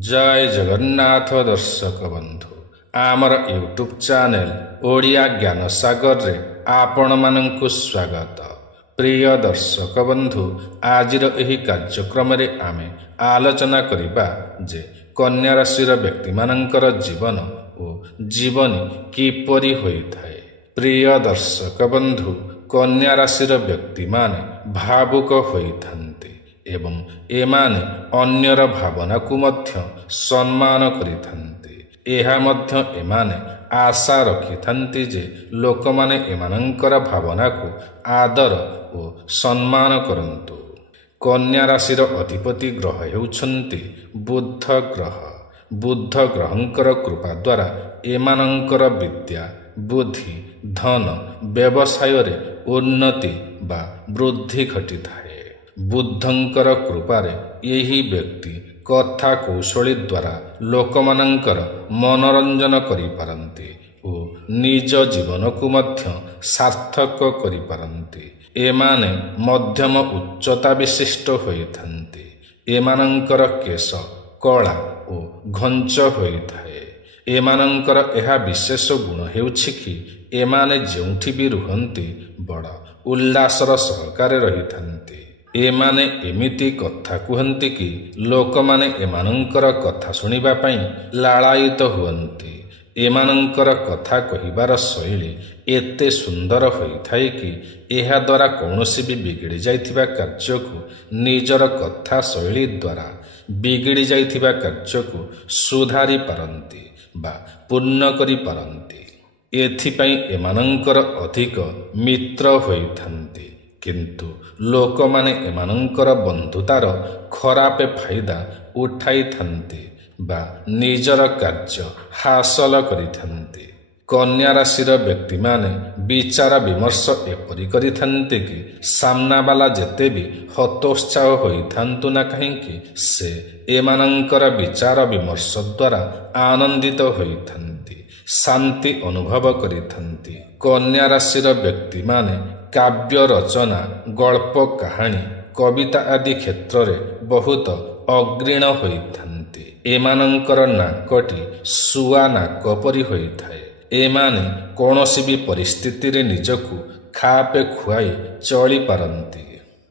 जय जगन्नाथ दर्शक बंधु आमर यूट्यूब चैनल ओडिया ज्ञान सागर रे आपण मानंकु स्वागत। प्रिय दर्शक बंधु आजिर एही कार्यक्रम रे आमे आलोचना करिबा जे कन्या राशि व्यक्ति मानंकर जीवन और जीवनी किपरि होइथाय। प्रिय दर्शक बंधु कन्या राशि व्यक्ति माने भावुक होइथान्ति एवं एमाने अन्यर भावना को मध्य सम्मान करिथान्ति। एहा मध्य एमाने आशा रखिथान्ति जे लोक माने एमानंकर भावना को आदर और सम्मान करंतु। कन्या राशि अधिपति ग्रह हेउछन्ति बुध ग्रह। बुध ग्रहंकर कृपा द्वारा एमानंकर विद्या बुद्धि धन व्यवसाय रे उन्नति बा वृद्धि घटिथाय। बुद्धंकर कृपारे यही व्यक्ति कथा कौशली द्वारा लोकमानंकर मनोरंजन करि पारंती और निज जीवन को मध्य सार्थक करि पारंती। एमाने मध्यम उच्चता विशिष्ट होइथान्ति। एमानंकर केश कला और घंच होइथाए। एमानंकर एहा विशेष गुण हेउछि कि एमाने जेउठी भी रुहंती बड़ उल्लासर सहकारे रहिथान्ति। एमाने एमिति कथा कुहंती कि लोक माने एमानंकर कथा सुनिबा पई लालायित हुअन्ति। एमानंकर कथा कहिबार शैली एते सुंदर होइथाय कि एहा द्वारा कौनसी भी बिगड़ी जाइथिबा कार्य को निजर कथा शैली द्वारा बिगड़ी जाइथिबा कार्य को सुधारी पारंती बा पूर्ण करि पारंती। एथिपई एमानंकर अधिक मित्र होइथान्ति किंतु लोक माने एमानंकर बंधुतार खरापे फायदा उठाई थान्ति बा निजर कार्य हासिल करिथान्ति। कन्या राशि व्यक्ति माने विचार विमर्श एपरि करिथान्ति कि सामना वाला जेते भी हतोत्साह होइथान्तु ना कहीं से एमानंकर विचार विमर्श द्वारा आनंदित होइथान्ति शांति अनुभव करिथान्ति। कन्या राशि व्यक्ति माने काव्य रचना गल्प कहानी कविता आदि क्षेत्र में बहुत अग्रीण होइथान्ति। एमानंकर नाकटी सुआ नाक परि होइथाए। एमाने कौनसी भी परिस्थिति रे निजकु खापे खुआई चली पारंती।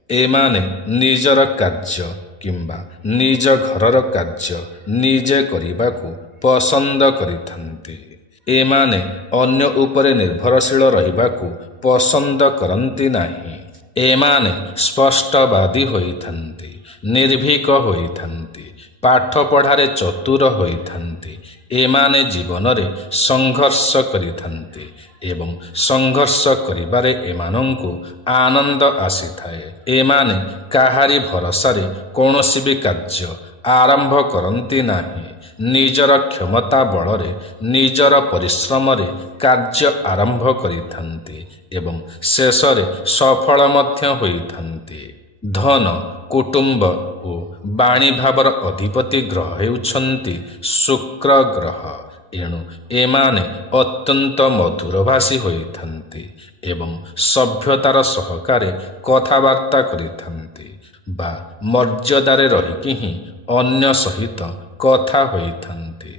एमाने निजर कार्य किंबा निज घरर कार्य निजे करिबाकु पसंद करिथान्ति। एमाने अन्य उपरे निर्भरशील रहिबाकु पसंद करंती नाही। एमाने स्पष्टवादी होइथान्ति निर्भीक होइथान्ति पाठ पढ़ारे चतुर होइथान्ति। एमाने जीवन रे संघर्ष करिथान्ति एवं संघर्ष करिबारे एमानंकु आनंद आसीथाए। एमाने काहारी भरोसा रे कौनसी भी कार्य आरंभ करंती नाही। निजर क्षमता बलरे निजर परिश्रम रे कार्य आरंभ करिथान्ति एवं शेष रे सफल मध्य होइथान्ति। धन कुटुंब और वाणी भावर अधिपति ग्रह हेउछन्ति शुक्र ग्रह। एणु एमाने अत्यंत मधुरभाषी होइथान्ति एवं सभ्यतार सहकारे कथावार्ता करिथान्ति बा मर्यादारे रहिकि ही अन्य सहित कथा होइथान्ति।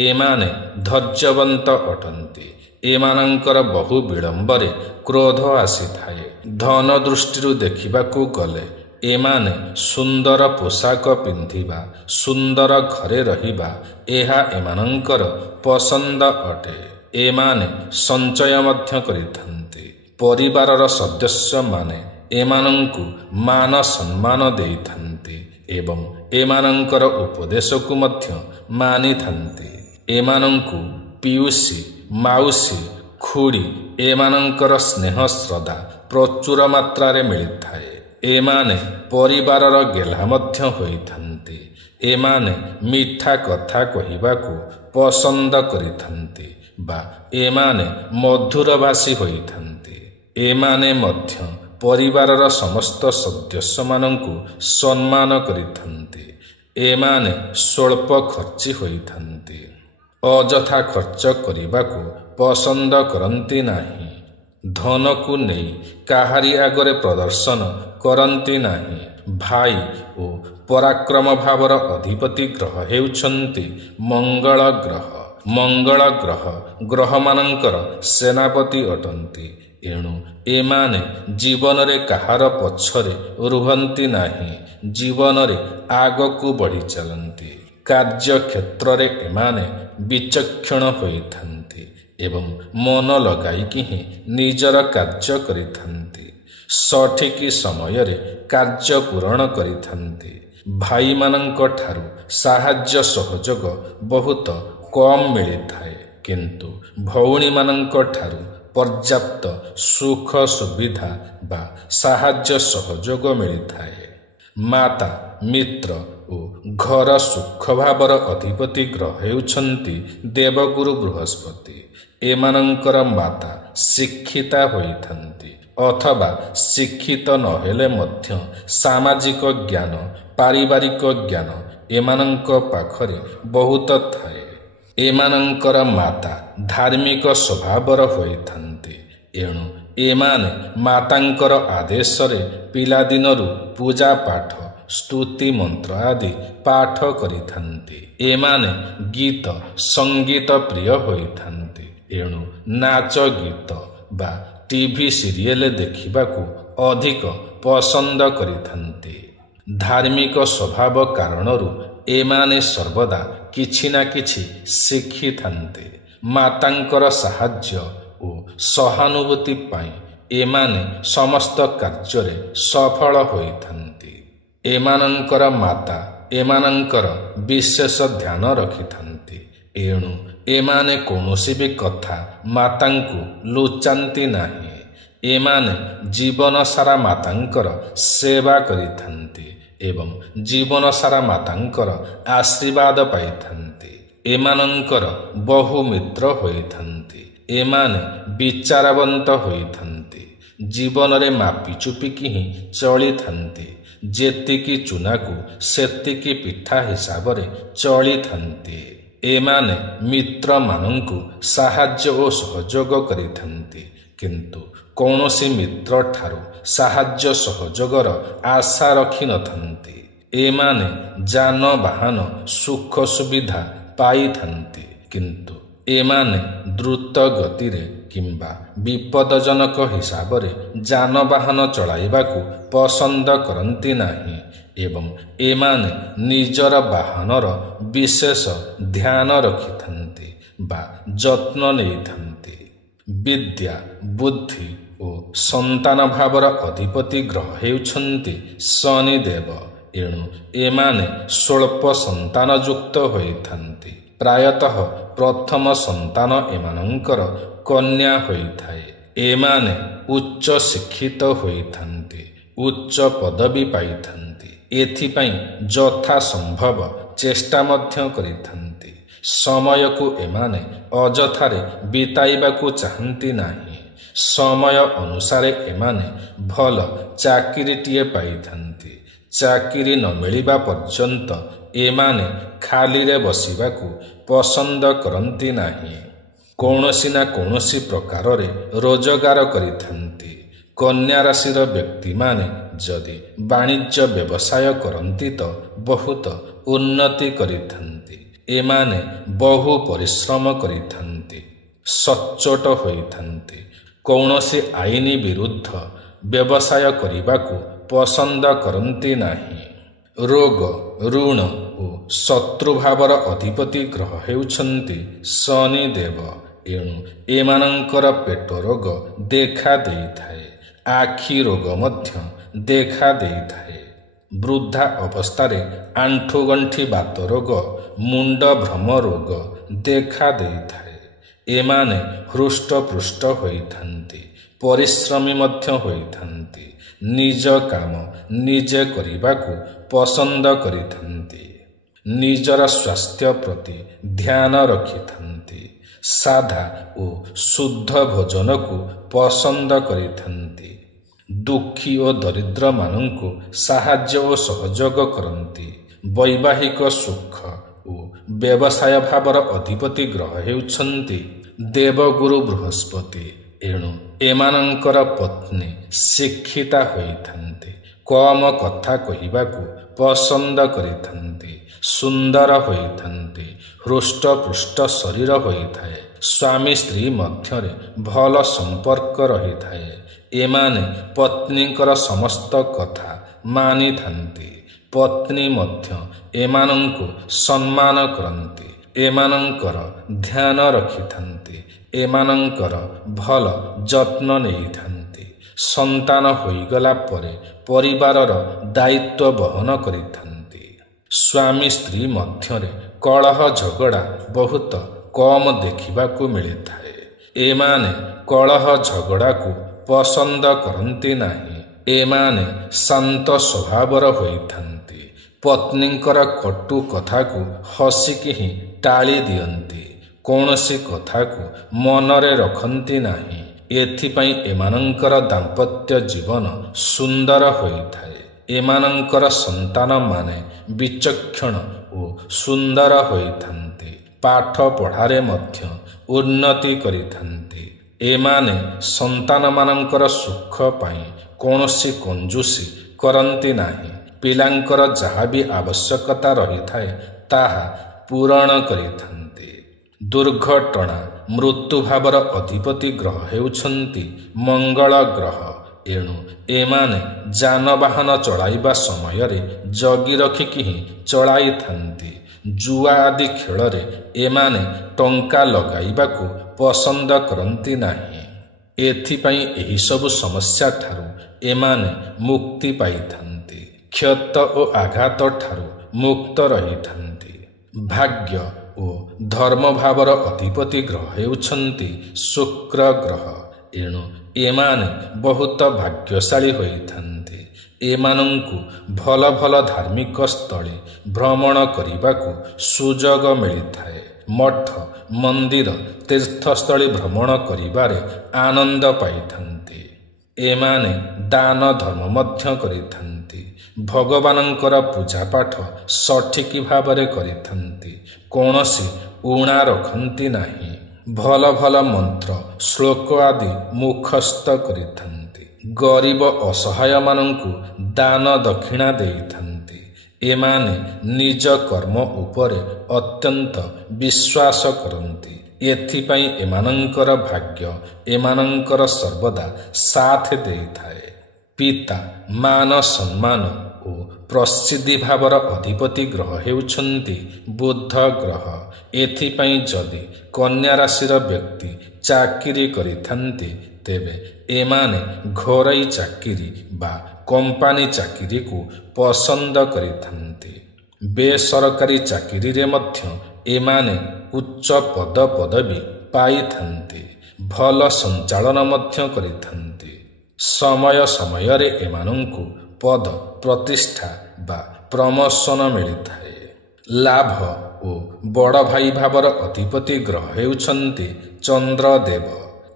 एमाने धैर्यवंत अटन्ति। एमानंकर बहु विलंबरे क्रोध आसीथाए। धन दृष्टि देखिबाकू गले एमाने सुंदर पोशाक पिंधिबा सुंदर घरे रहिबा एहा एमानंकर पसंद अटे। एमाने संचय मध्य करिथान्ति। परिवारर सदस्य माने एमानंकु मान सम्मान देइथान्ति एवं एमानंकर उपदेश को मध्य मानिथान्ति। एमानंकु पियुसी माउसी खुड़ी एमानंकर स्नेह श्रद्धा प्रचुर मात्रा रे मिलिथाए। एमाने परिवारर गेला मध्य होइथान्ति। एमाने मिठा कथा कहिबाकू पसंद करिथान्ति बा एमाने मधुरभाषी होइथान्ति। एमाने मध्य परिवारर समस्त सदस्य मानंकु सम्मान करिथान्ति। एमाने स्वल्प खर्ची होइथान्ति। अजथा खर्च करिबाकू पसंद करंती नाही। धन को नहीं काहारी आगरे प्रदर्शन करंती नाही। ଭାଇ ଓ ପରାକ୍ରମ ଭାବର ଅଧିପତି ଗ୍ରହ ହେଉଛନ୍ତି ମଙ୍ଗଳ ଗ୍ରହ। ମଙ୍ଗଳ ଗ୍ରହ ଗ୍ରହମାନଙ୍କର ସେନାପତି ଅଟନ୍ତି। ଏଣୁ ଏମାନେ ଜୀବନରେ କାହାର ପଛରେ ରୁହନ୍ତି ନାହିଁ, ଜୀବନରେ ଆଗକୁ ବଢ଼ି ଚାଲନ୍ତି। କାର୍ଯ୍ୟକ୍ଷେତ୍ରରେ ଏମାନେ ବିଚକ୍ଷଣ ହୋଇଥାନ୍ତି ଏବଂ ମନ ଲଗାଇକି ହିଁ ନିଜର କାର୍ଯ୍ୟ କରିଥାନ୍ତି। ସଠିକ ସମୟରେ କାର୍ଯ୍ୟ ପୂରଣ କରିଥାନ୍ତି। ଭାଇମାନଙ୍କ ଠାରୁ ସାହାଯ୍ୟ ସହଯୋଗ ବହୁତ କମ୍ ମିଳିଥାଏ, କିନ୍ତୁ ଭଉଣୀମାନଙ୍କ ଠାରୁ ପର୍ଯ୍ୟାପ୍ତ ସୁଖ ସୁବିଧା ବା ସାହାଯ୍ୟ ସହଯୋଗ ମିଳିଥାଏ। ମାତା, ମିତ୍ର ଓ ଘର ସୁଖ ଭାବର ଅଧିପତି ଗ୍ରହ ହେଉଛନ୍ତି ଦେବଗୁରୁ ବୃହସ୍ପତି। ଏମାନଙ୍କର ମାତା ଶିକ୍ଷିତା ହୋଇଥାନ୍ତି ଅଥବା ଶିକ୍ଷିତ ନହେଲେ ମଧ୍ୟ ସାମାଜିକ ଜ୍ଞାନ, ପାରିବାରିକ ଜ୍ଞାନ ଏମାନଙ୍କ ପାଖରେ ବହୁତ ଥାଏ। ଏମାନଙ୍କର ମାତା ଧାର୍ମିକ ସ୍ୱଭାବର ହୋଇଥାନ୍ତି। ଏଣୁ ଏମାନେ ମାତାଙ୍କର ଆଦେଶରେ ପିଲାଦିନରୁ ପୂଜା ପାଠ, ସ୍ତୁତି ମନ୍ତ୍ର ଆଦି ପାଠ କରିଥାନ୍ତି। ଏମାନେ ଗୀତ ସଙ୍ଗୀତ ପ୍ରିୟ ହୋଇଥାନ୍ତି। ଏଣୁ ନାଚ ଗୀତ ବା ଟିଭି ସିରିଏଲ ଦେଖିବାକୁ ଅଧିକ ପସନ୍ଦ କରିଥାନ୍ତି। ଧାର୍ମିକ ସ୍ୱଭାବ କାରଣରୁ ଏମାନେ ସର୍ବଦା କିଛି ନା କିଛି ଶିଖିଥାନ୍ତି। ମାତାଙ୍କର ସାହାଯ୍ୟ ଓ ସହାନୁଭୂତି ପାଇଁ ଏମାନେ ସମସ୍ତ କାର୍ଯ୍ୟରେ ସଫଳ ହୋଇଥାନ୍ତି। ଏମାନଙ୍କର ମାତା ଏମାନଙ୍କର ବିଶେଷ ଧ୍ୟାନ ରଖିଥାନ୍ତି। ଏଣୁ ଏମାନେ କୌଣସି ବି କଥା ମାତାଙ୍କୁ ଲୁଚାନ୍ତି ନାହିଁ। ଏମାନେ ଜୀବନ ସାରା ମାତାଙ୍କର ସେବା କରିଥାନ୍ତି ଏବଂ ଜୀବନ ସାରା ମାତାଙ୍କର ଆଶୀର୍ବାଦ ପାଇଥାନ୍ତି। ଏମାନଙ୍କର ବହୁ ମିତ୍ର ହୋଇଥାନ୍ତି। ଏମାନେ ବିଚାରବନ୍ତ ହୋଇଥାନ୍ତି। ଜୀବନରେ ମାପି ଚୁପିକି ହିଁ ଚଳିଥାନ୍ତି। ଯେତିକି ଚୁନାକୁ ସେତିକି ପିଠା ହିସାବରେ ଚଳିଥାନ୍ତି। ଏମାନେ ମିତ୍ରମାନଙ୍କୁ ସାହାଯ୍ୟ ଓ ସହଯୋଗ କରିଥାନ୍ତି, କିନ୍ତୁ କୌଣସି ମିତ୍ରଠାରୁ ସାହାଯ୍ୟ ସହଯୋଗର ଆଶା ରଖିନଥାନ୍ତି। ଏମାନେ ଯାନବାହନ ସୁଖ ସୁବିଧା ପାଇଥାନ୍ତି, କିନ୍ତୁ ଏମାନେ ଦ୍ରୁତ ଗତିରେ କିମ୍ବା ବିପଦଜନକ ହିସାବରେ ଯାନବାହନ ଚଳାଇବାକୁ ପସନ୍ଦ କରନ୍ତି ନାହିଁ ଏବଂ ଏମାନେ ନିଜର ବାହନର ବିଶେଷ ଧ୍ୟାନ ରଖିଥାନ୍ତି ବା ଯତ୍ନ ନେଇଥାନ୍ତି। ବିଦ୍ୟା, ବୁଦ୍ଧି ଓ ସନ୍ତାନ ଭାବର ଅଧିପତି ଗ୍ରହ ହେଉଛନ୍ତି ଶନିଦେବ। ଏଣୁ ଏମାନେ ସ୍ୱଳ୍ପ ସନ୍ତାନ ଯୁକ୍ତ ହୋଇଥାନ୍ତି। ପ୍ରାୟତଃ ପ୍ରଥମ ସନ୍ତାନ ଏମାନଙ୍କର କନ୍ୟା ହୋଇଥାଏ। ଏମାନେ ଉଚ୍ଚ ଶିକ୍ଷିତ ହୋଇଥାନ୍ତି, ଉଚ୍ଚ ପଦବୀ ପାଇଥାନ୍ତି। ଏଥିପାଇଁ ଯଥାସମ୍ଭବ ଚେଷ୍ଟା ମଧ୍ୟ କରିଥାନ୍ତି। ସମୟକୁ ଏମାନେ ଅଯଥାରେ ବିତାଇବାକୁ ଚାହାନ୍ତି ନାହିଁ। ସମୟ ଅନୁସାରେ ଏମାନେ ଭଲ ଚାକିରିଟିଏ ପାଇଥାନ୍ତି। ଚାକିରି ନ ମିଳିବା ପର୍ଯ୍ୟନ୍ତ ଏମାନେ ଖାଲିରେ ବସିବାକୁ ପସନ୍ଦ କରନ୍ତି ନାହିଁ। କୌଣସି ନା କୌଣସି ପ୍ରକାରରେ ରୋଜଗାର କରିଥାନ୍ତି। କନ୍ୟା ରାଶିର ବ୍ୟକ୍ତିମାନେ ଯଦି ବାଣିଜ୍ୟ ବ୍ୟବସାୟ କରନ୍ତି ତ ବହୁତ ଉନ୍ନତି କରିଥାନ୍ତି। ଏମାନେ ବହୁ ପରିଶ୍ରମ କରିଥାନ୍ତି, ସଚ୍ଚୋଟ ହୋଇଥାନ୍ତି। କୌଣସି ଆଇନ ବିରୁଦ୍ଧ ବ୍ୟବସାୟ କରିବାକୁ ପସନ୍ଦ କରନ୍ତି ନାହିଁ। ରୋଗ, ଋଣ ଓ ଶତ୍ରୁଭାବର ଅଧିପତି ଗ୍ରହ ହେଉଛନ୍ତି ଶନିଦେବ। ଏଣୁ ଏମାନଙ୍କର ପେଟ ରୋଗ ଦେଖା ଦେଇଥାଏ। ଆଖି ରୋଗ ମଧ୍ୟ ଦେଖା ଦେଇଥାଏ। ବୃଦ୍ଧା ଅବସ୍ଥାରେ ଆଣ୍ଠୁଗଣ୍ଠି ବାତ ରୋଗ, ମୁଣ୍ଡ ଭ୍ରମ ରୋଗ ଦେଖା ଦେଇଥାଏ। ଏମାନେ ହୃଷ୍ଟପୃଷ୍ଟ ହୋଇଥାନ୍ତି, ପରିଶ୍ରମୀ ମଧ୍ୟ ହୋଇଥାନ୍ତି। ନିଜ କାମ ନିଜେ କରିବାକୁ ପସନ୍ଦ କରିଥାନ୍ତି। ନିଜର ସ୍ୱାସ୍ଥ୍ୟ ପ୍ରତି ଧ୍ୟାନ ରଖିଥାନ୍ତି। ସାଧା ଓ ଶୁଦ୍ଧ ଭୋଜନକୁ ପସନ୍ଦ କରିଥାନ୍ତି। ଦୁଃଖୀ ଓ ଦରିଦ୍ରମାନଙ୍କୁ ସାହାଯ୍ୟ ଓ ସହଯୋଗ କରନ୍ତି। ବୈବାହିକ ସୁଖ ଓ ବ୍ୟବସାୟ ଭାବର ଅଧିପତି ଗ୍ରହ ହେଉଛନ୍ତି ଦେବଗୁରୁ ବୃହସ୍ପତି। ଏଣୁ ଏମାନଙ୍କର ପତ୍ନୀ ଶିକ୍ଷିତା ହୋଇଥାନ୍ତି, କମ କଥା କହିବାକୁ ପସନ୍ଦ କରିଥାନ୍ତି। ସୁନ୍ଦର ହୋଇଥାନ୍ତି। ହୃଷ୍ଟପୃଷ୍ଟ ଶରୀର ହୋଇଥାଏ। ସ୍ୱାମୀ ସ୍ତ୍ରୀ ମଧ୍ୟରେ ଭଲ ସମ୍ପର୍କ ରହିଥାଏ। ଏମାନେ ପତ୍ନୀଙ୍କର ସମସ୍ତ କଥା ମାନିଥାନ୍ତି। ପତ୍ନୀ ମଧ୍ୟ ଏମାନଙ୍କୁ ସମ୍ମାନ କରନ୍ତି। ଏମାନଙ୍କର ଧ୍ୟାନ ରଖିଥାନ୍ତି। ଏମାନଙ୍କର ଭଲ ଯତ୍ନ ନେଇଥାନ୍ତି। ସନ୍ତାନ ହୋଇଗଲା ପରେ ପରିବାରର ଦାୟିତ୍ୱ ବହନ କରିଥାନ୍ତି। ସ୍ୱାମୀ ସ୍ତ୍ରୀ ମଧ୍ୟରେ କଳହ ଝଗଡ଼ା ବହୁତ କମ ଦେଖିବାକୁ ମିଳିଥାଏ। ଏମାନେ କଳହ ଝଗଡ଼ାକୁ ପସନ୍ଦ କରନ୍ତି ନାହିଁ। ଏମାନେ ଶାନ୍ତ ସ୍ୱଭାବର ହୋଇଥାନ୍ତି। ପତ୍ନୀଙ୍କର କଟୁ କଥାକୁ ହସିକି ହିଁ ଟାଳି ଦିଅନ୍ତି। କୌଣସି କଥାକୁ ମନରେ ରଖନ୍ତି ନାହିଁ। ଏଥିପାଇଁ ଏମାନଙ୍କର ଦାମ୍ପତ୍ୟ ଜୀବନ ସୁନ୍ଦର ହୋଇଥାଏ। ଏମାନଙ୍କର ସନ୍ତାନମାନେ ବିଚକ୍ଷଣ ଓ ସୁନ୍ଦର ହୋଇଥାନ୍ତି। ପାଠ ପଢ଼ାରେ ମଧ୍ୟ ଉନ୍ନତି କରିଥାନ୍ତି। ଏମାନେ ସନ୍ତାନମାନଙ୍କର ସୁଖ ପାଇଁ କୌଣସି କଞ୍ଜୁସି କରନ୍ତି ନାହିଁ। ପିଲାଙ୍କର ଯାହା ବି ଆବଶ୍ୟକତା ରହିଥାଏ ତାହା ପୂରଣ କରିଥାନ୍ତି। ଦୁର୍ଘଟଣା ମୃତ୍ୟୁ ଭାବର ଅଧିପତି ଗ୍ରହ ହେଉଛନ୍ତି ମଙ୍ଗଳ ଗ୍ରହ। ଏଣୁ ଏମାନେ ଯାନବାହନ ଚଳାଇବା ସମୟରେ ଜଗି ରଖିକି ହିଁ ଚଳାଇଥାନ୍ତି। ଜୁଆ ଆଦି ଖେଳରେ ଏମାନେ ଟଙ୍କା ଲଗାଇବାକୁ ପସନ୍ଦ କରନ୍ତି ନାହିଁ। ଏଥିପାଇଁ ଏହିସବୁ ସମସ୍ୟା ଠାରୁ ଏମାନେ ମୁକ୍ତି ପାଇଥାନ୍ତି। କ୍ଷତ ଓ ଆଘାତ ଠାରୁ ମୁକ୍ତ ରହିଥାନ୍ତି। ଭାଗ୍ୟ ଓ ଧର୍ମ ଭାବର ଅଧିପତି ଗ୍ରହ ହେଉଛନ୍ତି ଶୁକ୍ର ଗ୍ରହ। ଏଣୁ ଏମାନେ ବହୁତ ଭାଗ୍ୟଶାଳୀ ହୋଇଥାନ୍ତି। ଏମାନଙ୍କୁ ଭଲ ଭଲ ଧାର୍ମିକ ସ୍ଥଳୀ ଭ୍ରମଣ କରିବାକୁ ସୁଯୋଗ ମିଳିଥାଏ। ମଠ ମନ୍ଦିର ତୀର୍ଥସ୍ଥଳୀ ଭ୍ରମଣ କରିବାରେ ଆନନ୍ଦ ପାଇଥାନ୍ତି। ଏମାନେ ଦାନ ଧର୍ମ ମଧ୍ୟ କରିଥାନ୍ତି। ଭଗବାନଙ୍କର ପୂଜାପାଠ ସଠିକ ଭାବରେ କରିଥାନ୍ତି। କୌଣସି ଊଣା ରଖନ୍ତି ନାହିଁ। ଭଲ ଭଲ ମନ୍ତ୍ର ଶ୍ଲୋକ ଆଦି ମୁଖସ୍ଥ କରିଥାନ୍ତି। ଗରିବ ଅସହାୟମାନଙ୍କୁ ଦାନ ଦକ୍ଷିଣା ଦେଇଥାନ୍ତି। ଏମାନେ ନିଜ କର୍ମ ଉପରେ ଅତ୍ୟନ୍ତ ବିଶ୍ୱାସ କରନ୍ତି। ଏଥିପାଇଁ ଏମାନଙ୍କର ଭାଗ୍ୟ ଏମାନଙ୍କର ସର୍ବଦା ସାଥ ଦେଇଥାଏ। ପିତା ମାନ ସମ୍ମାନ ଓ ପ୍ରସିଦ୍ଧି ଭାବର ଅଧିପତି ଗ୍ରହ ହେଉଛନ୍ତି ବୁଧ ଗ୍ରହ। ଏଥିପାଇଁ ଯଦି କନ୍ୟା ରାଶିର ବ୍ୟକ୍ତି ଚାକିରି କରିଥାନ୍ତି ତେବେ ଏମାନେ ଘରୋଇ ଚାକିରି ବା କମ୍ପାନୀ ଚାକିରିକୁ ପସନ୍ଦ କରିଥାନ୍ତି। ବେସରକାରୀ ଚାକିରିରେ ମଧ୍ୟ ଏମାନେ ଉଚ୍ଚ ପଦ ପଦବୀ ପାଇଥାନ୍ତି। ଭଲ ସଞ୍ଚାଳନ ମଧ୍ୟ କରିଥାନ୍ତି। ସମୟ ସମୟରେ ଏମାନଙ୍କୁ ପଦ ପ୍ରତିଷ୍ଠା ବା ପ୍ରମୋସନ ମିଳିଥାଏ। ଲାଭ ଓ ବଡ଼ ଭାଇ ଭାବର ଅଧିପତି ଗ୍ରହ ହେଉଛନ୍ତି ଚନ୍ଦ୍ରଦେବ।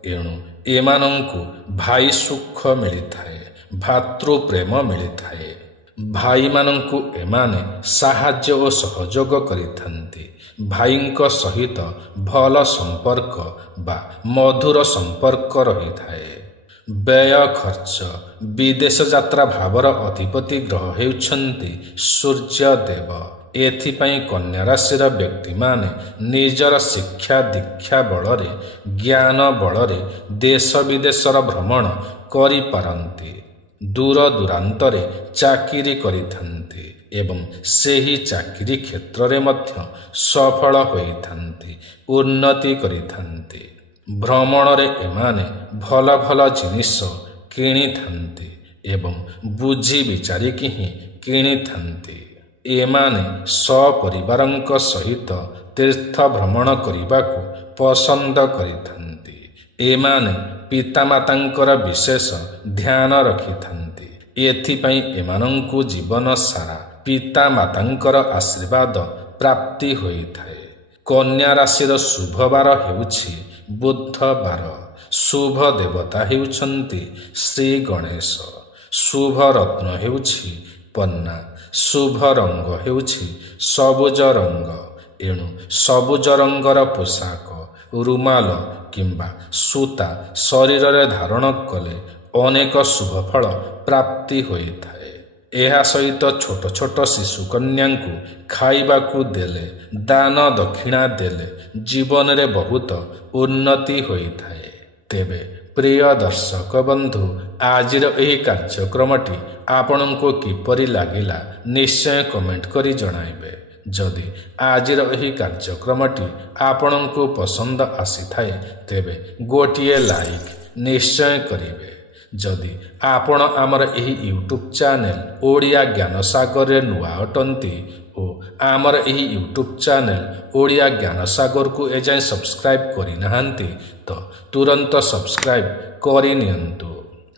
ଏଣୁ ଏମାନଙ୍କୁ ଭାଇ ସୁଖ ମିଳିଥାଏ। ଭାତୃପ୍ରେମ ମିଳିଥାଏ। ଭାଇମାନଙ୍କୁ ଏମାନେ ସାହାଯ୍ୟ ଓ ସହଯୋଗ କରିଥାନ୍ତି। ଭାଇଙ୍କ ସହିତ ଭଲ ସମ୍ପର୍କ ବା ମଧୁର ସମ୍ପର୍କ ରହିଥାଏ। ବ୍ୟୟ ଖର୍ଚ୍ଚ ବିଦେଶ ଯାତ୍ରା ଭାବର ଅଧିପତି ଗ୍ରହ ହେଉଛନ୍ତି ସୂର୍ଯ୍ୟଦେବ। ଏଥିପାଇଁ କନ୍ୟା ରାଶିର ବ୍ୟକ୍ତିମାନେ ନିଜର ଶିକ୍ଷା ଦୀକ୍ଷା ବଳରେ ଜ୍ଞାନ ବଳରେ ଦେଶ ବିଦେଶର ଭ୍ରମଣ କରିପାରନ୍ତି। ଦୂର ଦୂରାନ୍ତରେ ଚାକିରି କରିଥାନ୍ତି ଏବଂ ସେହି ଚାକିରି କ୍ଷେତ୍ରରେ ମଧ୍ୟ ସଫଳ ହୋଇଥାନ୍ତି। ଉନ୍ନତି କରିଥାନ୍ତି। ଭ୍ରମଣରେ ଏମାନେ ଭଲ ଭଲ ଜିନିଷ କିଣିଥାନ୍ତି ଏବଂ ବୁଝି ବିଚାରିକି ହିଁ କିଣିଥାନ୍ତି। ଏମାନେ ସପରିବାରଙ୍କ ସହିତ ତୀର୍ଥ ଭ୍ରମଣ କରିବାକୁ ପସନ୍ଦ କରିଥାନ୍ତି। ଏମାନେ ପିତାମାତାଙ୍କର ବିଶେଷ ଧ୍ୟାନ ରଖିଥାନ୍ତି। ଏଥିପାଇଁ ଏମାନଙ୍କୁ ଜୀବନ ସାରା ପିତାମାତାଙ୍କର ଆଶୀର୍ବାଦ ପ୍ରାପ୍ତି ହୋଇଥାଏ। କନ୍ୟା ରାଶିର ଶୁଭବାର ହେଉଛି ବୁଧବାର। ଶୁଭ ଦେବତା ହେଉଛନ୍ତି ଶ୍ରୀ ଗଣେଶ। ଶୁଭ ରତ୍ନ ହେଉଛି ପନ୍ନା। ଶୁଭ ରଙ୍ଗ ହେଉଛି ସବୁଜ ରଙ୍ଗ। ଏଣୁ ସବୁଜ ରଙ୍ଗର ପୋଷାକ ରୁମାଲ କିମ୍ବା ସୂତା ଶରୀରରେ ଧାରଣ କଲେ ଅନେକ ଶୁଭଫଳ ପ୍ରାପ୍ତି ହୋଇଥାଏ। ଏହା ସହିତ ଛୋଟ ଛୋଟ ଶିଶୁ କନ୍ୟାଙ୍କୁ ଖାଇବାକୁ ଦେଲେ, ଦାନ ଦକ୍ଷିଣା ଦେଲେ ଜୀବନରେ ବହୁତ ଉନ୍ନତି ହୋଇଥାଏ। ତେବେ ପ୍ରିୟ ଦର୍ଶକ ବନ୍ଧୁ, ଆଜିର ଏହି କାର୍ଯ୍ୟକ୍ରମଟି ଆପଣଙ୍କୁ କିପରି ଲାଗିଲା ନିଶ୍ଚୟ କମେଣ୍ଟ କରି ଜଣାଇବେ। ଯଦି ଆଜିର ଏହି କାର୍ଯ୍ୟକ୍ରମଟି ଆପଣଙ୍କୁ ପସନ୍ଦ ଆସିଥାଏ ତେବେ ଗୋଟିଏ ଲାଇକ୍ ନିଶ୍ଚୟ କରିବେ। ଯଦି ଆପଣ ଆମର ଏହି ୟୁଟ୍ୟୁବ୍ ଚ୍ୟାନେଲ ଓଡ଼ିଆ ଜ୍ଞାନସାଗରରେ ନୂଆ ଅଟନ୍ତି ଓ ଆମର ଏହି ୟୁଟ୍ୟୁବ୍ ଚ୍ୟାନେଲ ଓଡ଼ିଆ ଜ୍ଞାନସାଗରକୁ ଏଯାଏଁ ସବସ୍କ୍ରାଇବ୍ କରିନାହାନ୍ତି ତ ତୁରନ୍ତ ସବସ୍କ୍ରାଇବ୍ କରିନିଅନ୍ତୁ,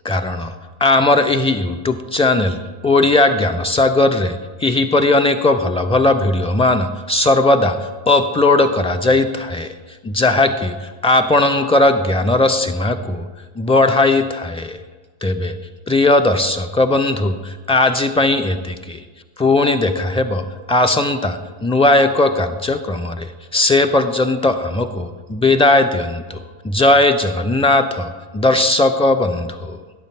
କାରଣ ଆମର ଏହି ୟୁଟ୍ୟୁବ୍ ଚ୍ୟାନେଲ ଓଡ଼ିଆ ଜ୍ଞାନସାଗରରେ ଏହିପରି ଅନେକ ଭଲ ଭଲ ଭିଡ଼ିଓମାନ ସର୍ବଦା ଅପଲୋଡ଼ କରାଯାଇଥାଏ, ଯାହାକି ଆପଣଙ୍କର ଜ୍ଞାନର ସୀମାକୁ ବଢ଼ାଇଥାଏ। ତେବେ ପ୍ରିୟ ଦର୍ଶକ ବନ୍ଧୁ, ଆଜି ପାଇଁ ଏତିକି। ପୁଣି ଦେଖା ହେବ ଆସନ୍ତା ନୂଆ ଏକ କାର୍ଯ୍ୟକ୍ରମରେ। ସେ ପର୍ଯ୍ୟନ୍ତ ଆମକୁ ବିଦାୟ ଦିଅନ୍ତୁ। ଜୟ ଜଗନ୍ନାଥ ଦର୍ଶକ ବନ୍ଧୁ।